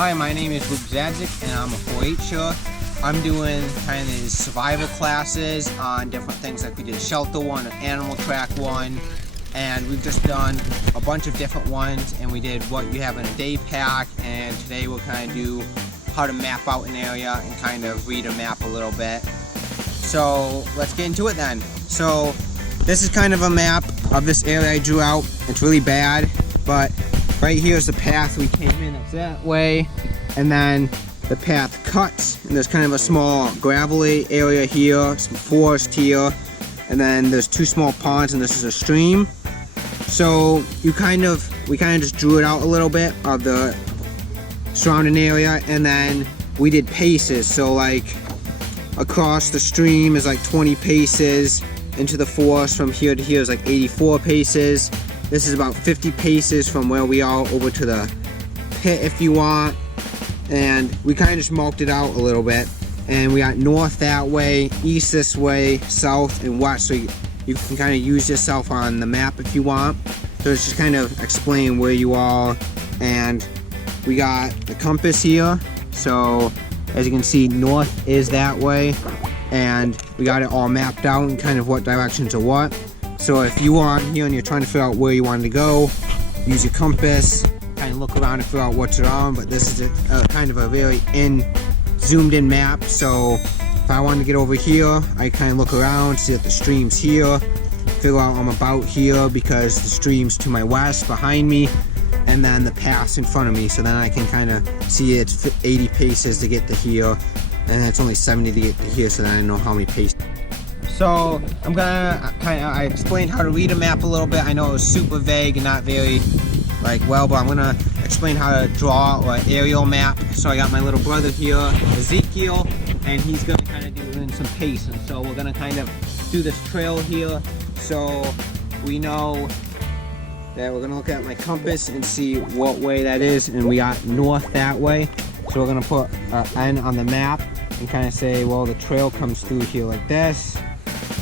Hi, my name is Luke Zadzik and I'm a 4-H'er. I'm doing kind of these survival classes on different things, like we did a shelter one, an animal track one, and we've just done a bunch of different ones, and we did what you have in a day pack, and today we'll kind of do how to map out an area and kind of read a map a little bit. So let's get into it then. So this is kind of a map of this area I drew out. It's really bad, but right here is the path we came in, that's that way, and then the path cuts, and there's kind of a small gravelly area here, some forest here, and then there's two small ponds, and this is a stream. So we kind of just drew it out a little bit of the surrounding area, and then we did paces. So like across the stream is like 20 paces, into the forest from here to here is like 84 paces. This is about 50 paces from where we are over to the pit if you want. And we kind of just marked it out a little bit. And we got north that way, east this way, south and west. So you can kind of use yourself on the map if you want. So it's just kind of explain where you are. And we got the compass here. So as you can see, north is that way. And we got it all mapped out and kind of what directions are what. So if you are here and you're trying to figure out where you want to go, use your compass, kind of look around and figure out what's around. But this is a kind of a very zoomed in map. So if I wanted to get over here, I kind of look around, see that the stream's here, figure out I'm about here because the stream's to my west behind me, and then the path's in front of me. So then I can kind of see it's 80 paces to get to here, and it's only 70 to get to here, so then I know how many paces. So I explained how to read a map a little bit. I know it was super vague and not very but I'm gonna explain how to draw an aerial map. So I got my little brother here, Ezekiel, and he's gonna kind of do in some pacing. So we're gonna kind of do this trail here. So we know that we're gonna look at my compass and see what way that is, and we got north that way. So we're gonna put our N on the map and kind of say, well, the trail comes through here like this,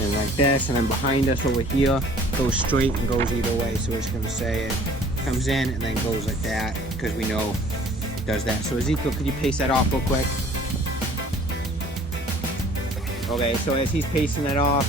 and like this, and then behind us over here goes straight and goes either way. So we're just gonna say it comes in and then goes like that, because we know it does that. So Ezekiel, could you pace that off real quick? Okay, so as he's pacing that off,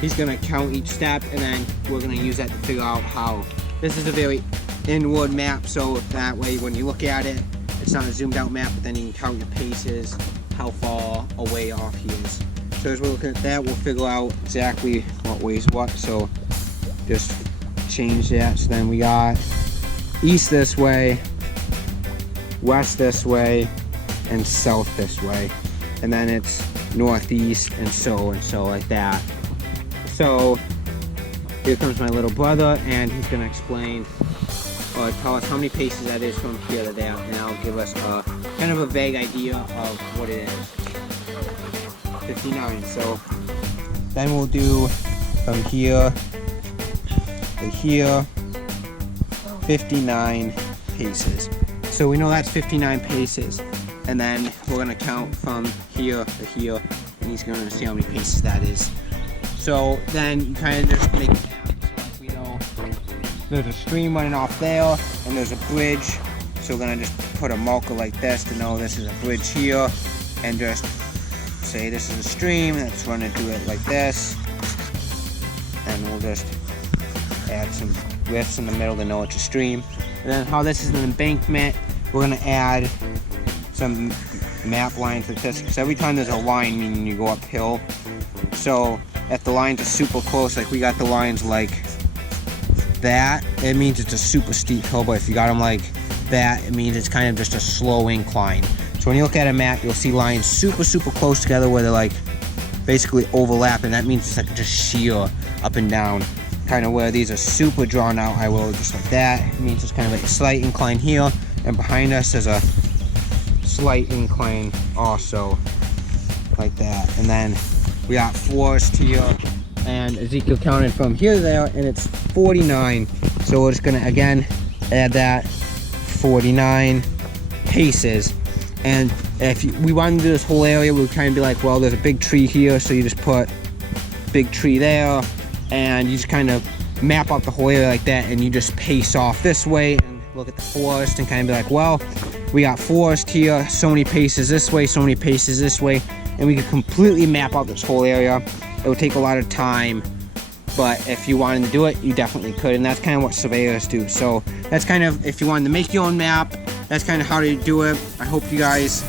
he's gonna count each step, and then we're gonna use that to figure out how. This is a very inward map, so that way when you look at it, it's not a zoomed out map, but then you can count your paces, how far away off he is. So as we're looking at that, we'll figure out exactly what weighs what. So just change that. So then we got east this way, west this way, and south this way. And then it's northeast and so like that. So here comes my little brother, and he's gonna explain or tell us how many paces that is from here to there, and I'll give us a kind of a vague idea of what it is. 59. So then we'll do from here to here 59 paces. So we know that's 59 paces, and then we're gonna count from here to here, and he's gonna see how many paces that is. So then you kind of just make it happen. So like we know there's a stream running off there, and there's a bridge. So we're gonna just put a marker like this to know this is a bridge here, and just say this is a stream that's running through it like this. And we'll just add some rifts in the middle to know it's a stream. And then how this is an embankment, we're gonna add some map lines like this, because every time there's a line, meaning you go uphill. So if the lines are super close, like we got the lines like that, it means it's a super steep hill. But if you got them like that, it means it's kind of just a slow incline. So when you look at a map, you'll see lines super close together where they're like basically overlapping. That means it's like just sheer up and down. Kind of where these are super drawn out, I will just like that. It means it's kind of like a slight incline here, and behind us there's a slight incline also like that. And then we got forest here, and Ezekiel counted from here to there, and it's 49. So we're just gonna again add that 49 paces. And if we wanted to do this whole area, we would kind of be like, well, there's a big tree here, so you just put big tree there, and you just kind of map out the whole area like that, and you just pace off this way and look at the forest and kind of be like, well, We got forest here, so many paces this way, so many paces this way, and we could completely map out this whole area. It would take a lot of time, but if you wanted to do it, you definitely could, and that's kind of what surveyors do. So that's kind of, if you wanted to make your own map, that's kind of how to do it. I hope you guys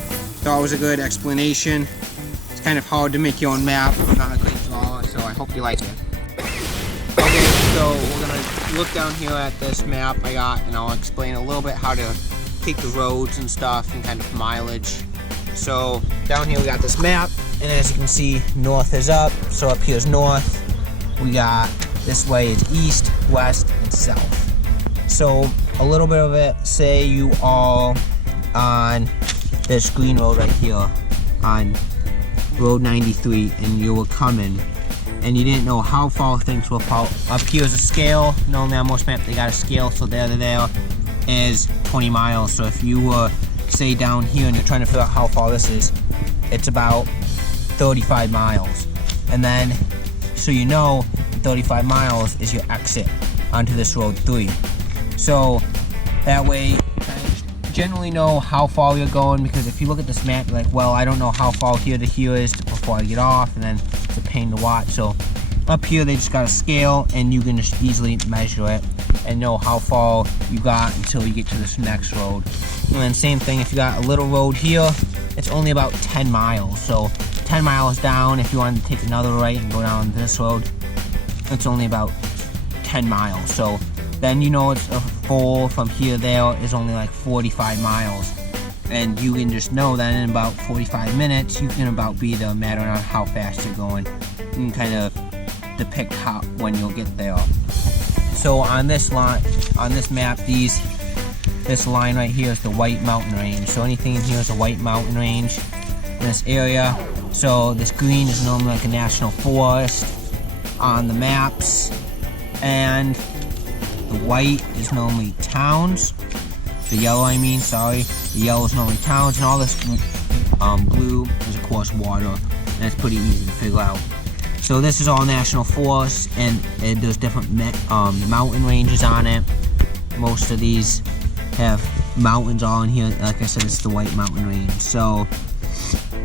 thought it was a good explanation. It's kind of hard to make your own map. I'm not a great drawer, so I hope you like it. Okay, so we're gonna look down here at this map I got, and I'll explain a little bit how to take the roads and stuff and kind of mileage. So down here we got this map, and as you can see, north is up, so up here is north. We got this way is east, west, and south. So a little bit of it, say you are on this green road right here on road 93, and you were coming and you didn't know how far things were apart. Up here is a scale. Normally on most maps they got a scale, so there is 20 miles. So if you were, say, down here and you're trying to figure out how far this is, it's about 35 miles. And then, so you know 35 miles is your exit onto this road 3. So that way you generally know how far you're going, because if you look at this map, you're like, well, I don't know how far here to here is before I get off, and then it's a pain to watch. So up here they just got a scale, and you can just easily measure it and know how far you got until you get to this next road. And then same thing, if you got a little road here, it's only about 10 miles. So 10 miles down, if you wanted to take another right and go down this road, it's only about 10 miles. So then you know it's a full from here there is only like 45 miles. And you can just know that in about 45 minutes, you can about be there, matter on how fast you're going. You can kind of depict how, when you'll get there. So on this line, on this map, this line right here is the White Mountain Range. So anything in here is a White Mountain Range in this area. So this green is normally like a national forest on the maps, and the white is normally towns. The yellow, the yellow is normally towns, and all this blue is of course water, and it's pretty easy to figure out. So this is all national forests, and there's different mountain ranges on it. Most of these have mountains all in here. Like I said, it's the White Mountain Range. So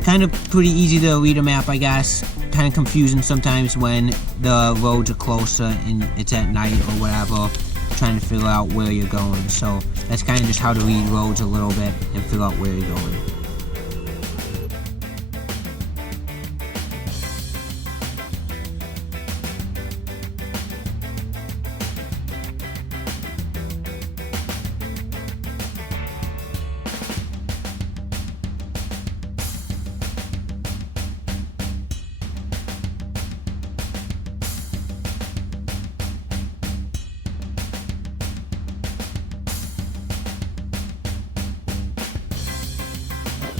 kind of pretty easy to read a map, I guess. Kind of confusing sometimes when the roads are closer and it's at night or whatever, trying to figure out where you're going. So that's kind of just how to read roads a little bit and figure out where you're going.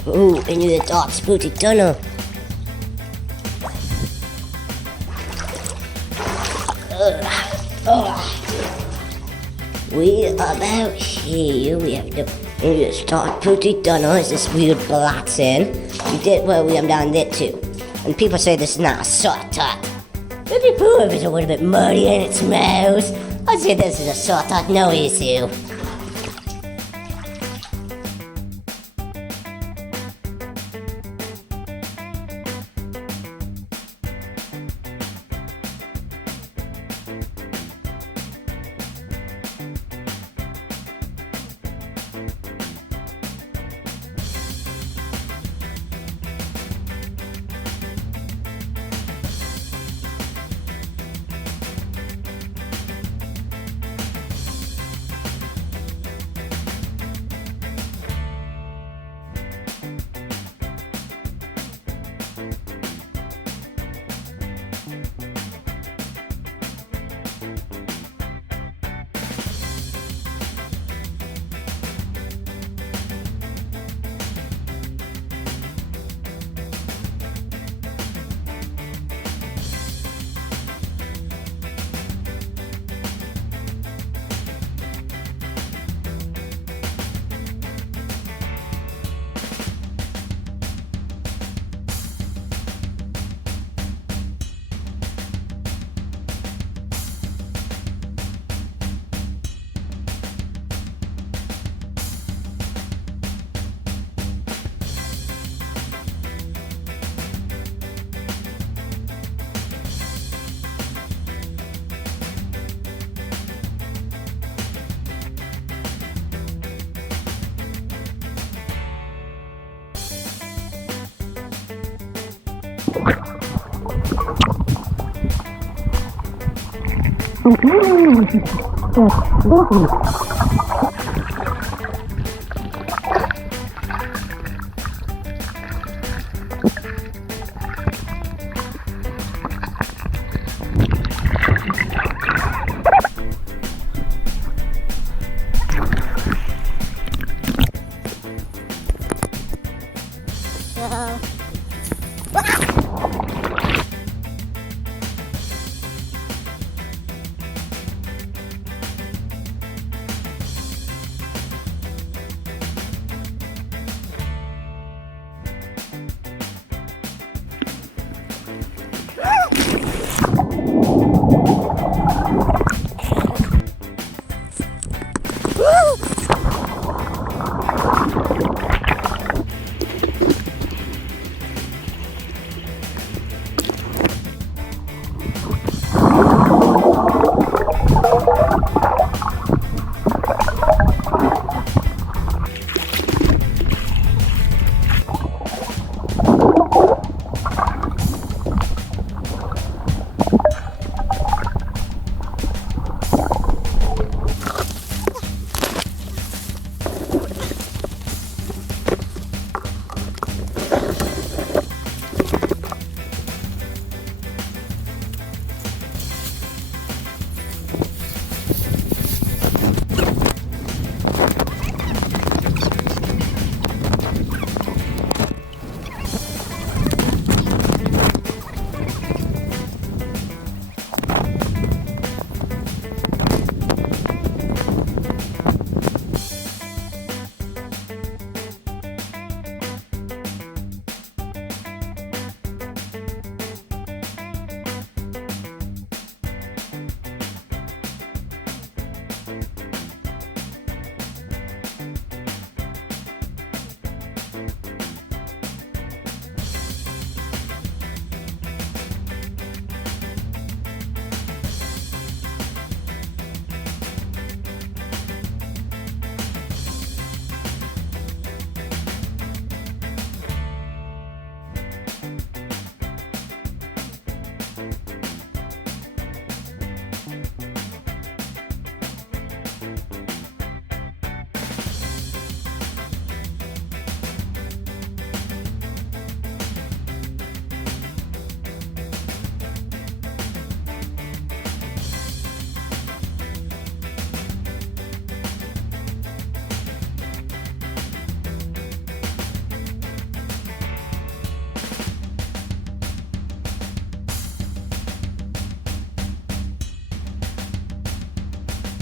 Ooh, into the dark, spooky tunnel. We are about here. We have to into the dark, spooky tunnel. Is this weird blocks in? We did well. We have down there too. And people say this is not a shortcut. It'd be cool if it's a little bit muddy and it smells. I'd say this is a shortcut, no issue.